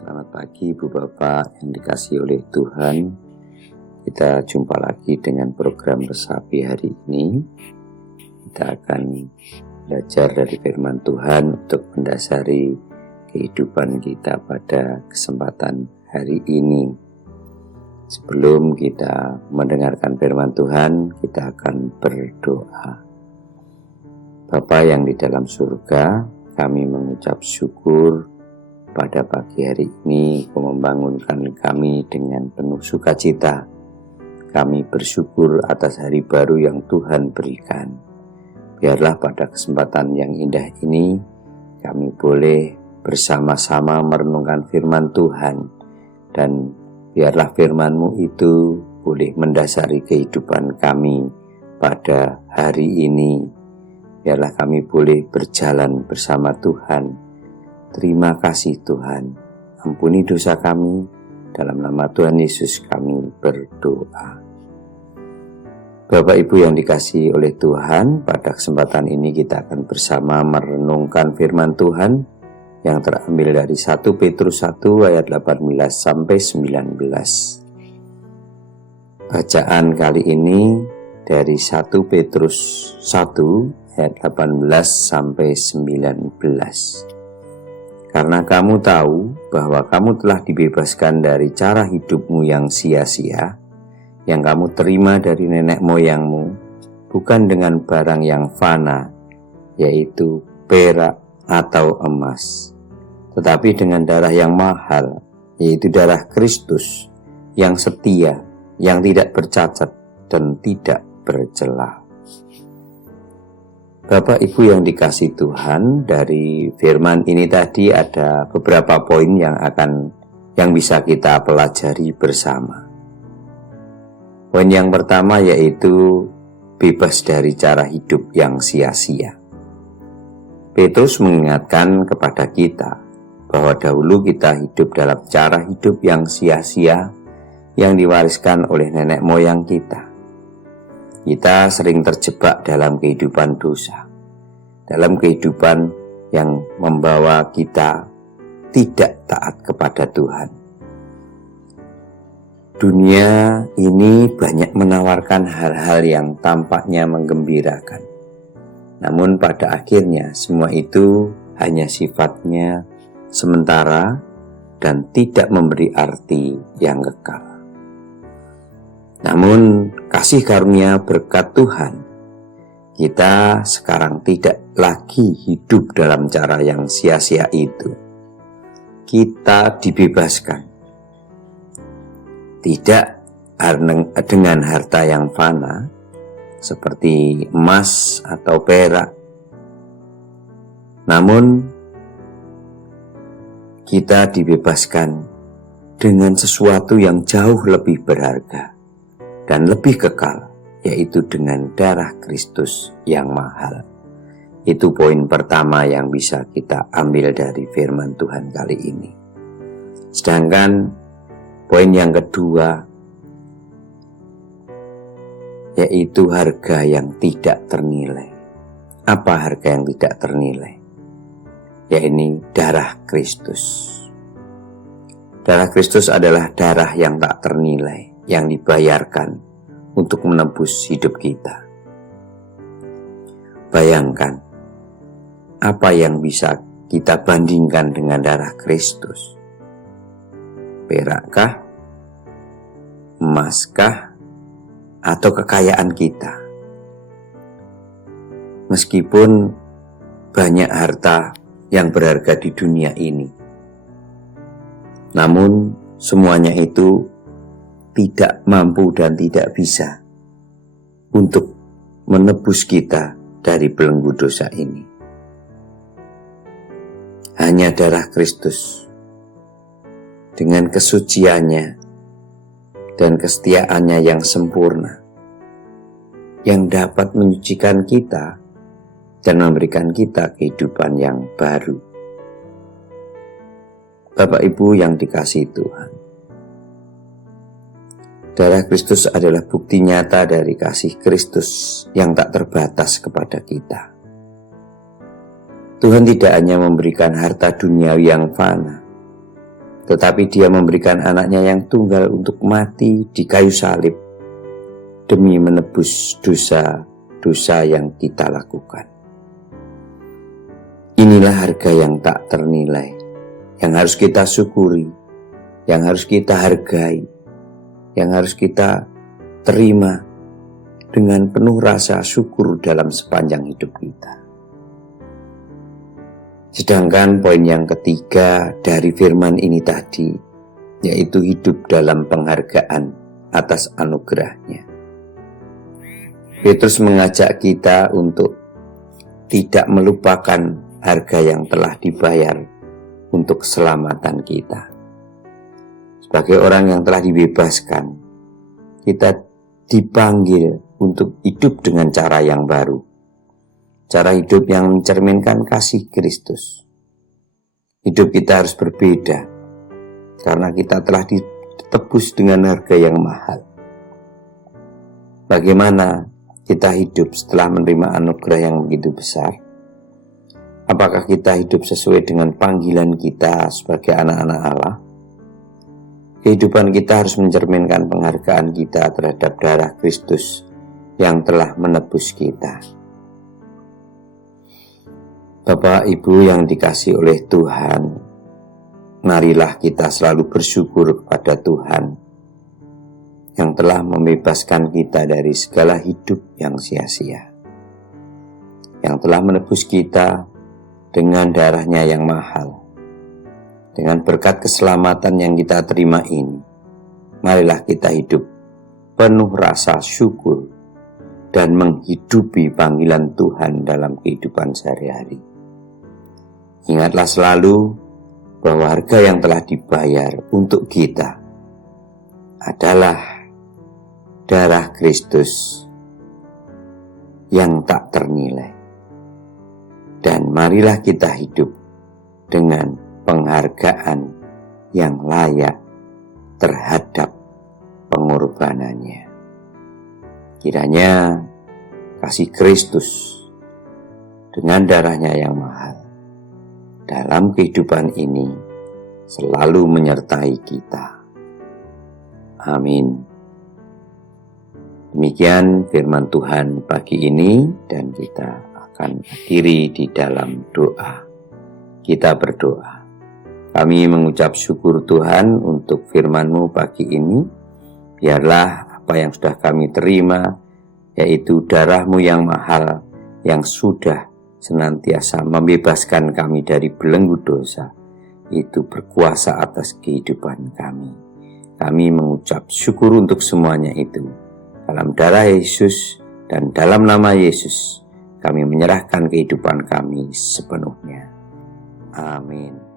Selamat pagi Ibu Bapak yang dikasihi oleh Tuhan. Kita jumpa lagi dengan program Resapi hari ini. Kita akan belajar dari firman Tuhan untuk mendasari kehidupan kita pada kesempatan hari ini. Sebelum kita mendengarkan firman Tuhan, kita akan berdoa. Bapa yang di dalam surga, kami mengucap syukur pada pagi hari ini Kau membangunkan kami dengan penuh sukacita. Kami bersyukur atas hari baru yang Tuhan berikan. Biarlah pada kesempatan yang indah ini kami boleh bersama-sama merenungkan firman Tuhan, dan biarlah firman-Mu itu boleh mendasari kehidupan kami pada hari ini. Biarlah kami boleh berjalan bersama Tuhan. Terima kasih Tuhan. Ampuni dosa kami. Dalam nama Tuhan Yesus kami berdoa. Bapak Ibu yang dikasihi oleh Tuhan, pada kesempatan ini kita akan bersama merenungkan firman Tuhan yang terambil dari 1 Petrus 1 ayat 18 sampai 19. Bacaan kali ini dari 1 Petrus 1 ayat 18 sampai 19. Karena kamu tahu bahwa kamu telah dibebaskan dari cara hidupmu yang sia-sia, yang kamu terima dari nenek moyangmu, bukan dengan barang yang fana, yaitu perak atau emas, tetapi dengan darah yang mahal, yaitu darah Kristus, yang setia, yang tidak bercacat dan tidak bercela. Bapak Ibu yang dikasihi Tuhan, dari firman ini tadi ada beberapa poin yang bisa kita pelajari bersama. Poin yang pertama yaitu bebas dari cara hidup yang sia-sia. Petrus mengingatkan kepada kita bahwa dahulu kita hidup dalam cara hidup yang sia-sia yang diwariskan oleh nenek moyang kita. Kita sering terjebak dalam kehidupan dosa, dalam kehidupan yang membawa kita tidak taat kepada Tuhan. Dunia ini banyak menawarkan hal-hal yang tampaknya menggembirakan. Namun pada akhirnya semua itu hanya sifatnya sementara dan tidak memberi arti yang kekal. Namun kasih karunia berkat Tuhan, kita sekarang tidak lagi hidup dalam cara yang sia-sia itu. Kita dibebaskan, tidak dengan harta yang fana seperti emas atau perak, namun kita dibebaskan dengan sesuatu yang jauh lebih berharga dan lebih kekal, yaitu dengan darah Kristus yang mahal. Itu poin pertama yang bisa kita ambil dari firman Tuhan kali ini. Sedangkan poin yang kedua yaitu harga yang tidak ternilai. Apa harga yang tidak ternilai? Yaitu darah Kristus. Darah Kristus adalah darah yang tak ternilai, yang dibayarkan untuk menebus hidup kita. Bayangkan, apa yang bisa kita bandingkan dengan darah Kristus? Perakkah? Emaskah? Atau kekayaan kita? Meskipun banyak harta yang berharga di dunia ini, namun semuanya itu tidak mampu dan tidak bisa untuk menebus kita dari belenggu dosa ini. Hanya darah Kristus dengan kesuciannya dan kesetiaannya yang sempurna yang dapat menyucikan kita dan memberikan kita kehidupan yang baru. Bapak Ibu yang dikasihi Tuhan, darah Kristus adalah bukti nyata dari kasih Kristus yang tak terbatas kepada kita. Tuhan tidak hanya memberikan harta duniawi yang fana, tetapi Dia memberikan anaknya yang tunggal untuk mati di kayu salib demi menebus dosa-dosa yang kita lakukan. Inilah harga yang tak ternilai, yang harus kita syukuri, yang harus kita hargai, yang harus kita terima dengan penuh rasa syukur dalam sepanjang hidup kita. Sedangkan poin yang ketiga dari firman ini tadi, yaitu hidup dalam penghargaan atas anugerahnya. Petrus mengajak kita untuk tidak melupakan harga yang telah dibayar untuk keselamatan kita. Sebagai orang yang telah dibebaskan, kita dipanggil untuk hidup dengan cara yang baru. Cara hidup yang mencerminkan kasih Kristus. Hidup kita harus berbeda, karena kita telah ditebus dengan harga yang mahal. Bagaimana kita hidup setelah menerima anugerah yang begitu besar? Apakah kita hidup sesuai dengan panggilan kita sebagai anak-anak Allah? Kehidupan kita harus mencerminkan penghargaan kita terhadap darah Kristus yang telah menebus kita. Bapak Ibu yang dikasihi oleh Tuhan, marilah kita selalu bersyukur kepada Tuhan yang telah membebaskan kita dari segala hidup yang sia-sia, yang telah menebus kita dengan darahnya yang mahal. Dengan berkat keselamatan yang kita terima ini, marilah kita hidup penuh rasa syukur dan menghidupi panggilan Tuhan dalam kehidupan sehari-hari. Ingatlah selalu bahwa harga yang telah dibayar untuk kita adalah darah Kristus yang tak ternilai. Dan marilah kita hidup dengan penghargaan yang layak terhadap pengorbanannya. Kiranya kasih Kristus dengan darahnya yang mahal dalam kehidupan ini selalu menyertai kita. Amin. Demikian firman Tuhan pagi ini, dan kita akan akhiri di dalam doa. Kita berdoa. Kami mengucap syukur Tuhan untuk firman-Mu pagi ini. Biarlah apa yang sudah kami terima, yaitu darah-Mu yang mahal, yang sudah senantiasa membebaskan kami dari belenggu dosa, itu berkuasa atas kehidupan kami. Kami mengucap syukur untuk semuanya itu. Dalam darah Yesus dan dalam nama Yesus, kami menyerahkan kehidupan kami sepenuhnya. Amin.